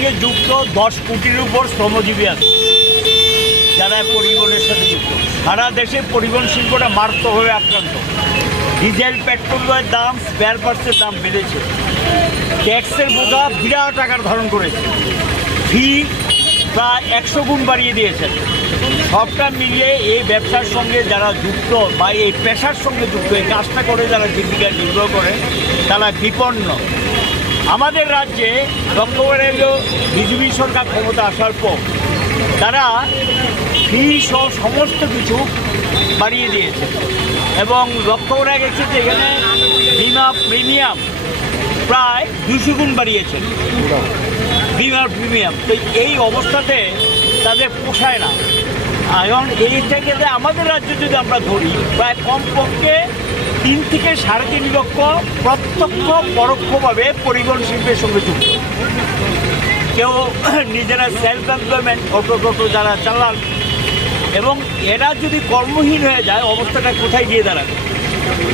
সঙ্গে যুক্ত 10 কোটির উপর শ্রমজীবী আছে যারা পরিবহনের সাথে যুক্ত। সারা দেশে পরিবহন শিল্পটা মারাত্মকভাবে আক্রান্ত। ডিজেল পেট্রোলের দাম, স্পেয়ার পার্টসের দাম বেড়েছে, ট্যাক্সের বোঝা বিরাট আকার ধারণ করেছে, ফি প্রায় 100 গুণ বাড়িয়ে দিয়েছেন। সবটা মিলিয়ে এই ব্যবসার সঙ্গে যারা যুক্ত বা এই পেশার সঙ্গে যুক্ত, এই কাজটা করে যারা জীবিকা নির্বাহ করে, তারা বিপন্ন। আমাদের রাজ্যে লক্ষ্য করে বিজেপি সরকার ক্ষমতা আসার পর তারা ফি সহ সমস্ত কিছু বাড়িয়ে দিয়েছে এবং লক্ষ্য করা গেছে যে এখানে বিমা প্রিমিয়াম প্রায় 200 গুণ বাড়িয়েছেন, বিমার প্রিমিয়াম। তো এই অবস্থাতে তাদের পোষায় না। এখন এইটাকে আমাদের রাজ্যে যদি আমরা ধরি, প্রায় কমপক্ষে 3 থেকে 3.5 লক্ষ প্রত্যক্ষ পরোক্ষভাবে পরিবহন শিল্পের সঙ্গে যুক্ত। কেউ নিজেরা সেলফ এমপ্লয়মেন্ট, অটো যারা চালান, এবং এরা যদি কর্মহীন হয়ে যায় অবস্থাটা কোথায় গিয়ে দাঁড়াবে।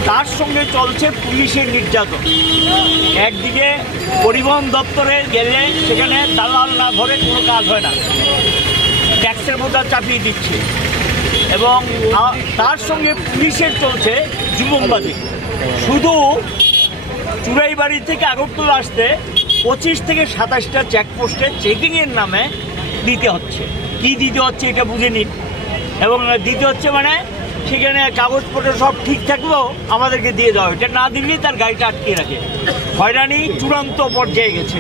তার সঙ্গে চলছে পুলিশের নির্যাতন। একদিকে পরিবহন দপ্তরে গেলে সেখানে দালাল না ধরে কোনো কাজ হয় না, ট্যাক্সের বোঝা চাপিয়ে দিচ্ছে, এবং তার সঙ্গে পুলিশের চলছে জুলুমবাজি। শুধু চুড়াইবাড়ি থেকে আগরতলা আসতে 25 থেকে 27টা চেকপোস্টে চেকিংয়ের নামে দিতে হচ্ছে। কি দিতে হচ্ছে এটা বুঝে নিন। এবং দিতে হচ্ছে মানে সেখানে কাগজপত্র সব ঠিক থাকলেও আমাদেরকে দিয়ে দেওয়া, এটা না দিলেই তার গাড়িটা আটকে রাখে। হয়রানি চূড়ান্ত পর্যায়ে গেছে।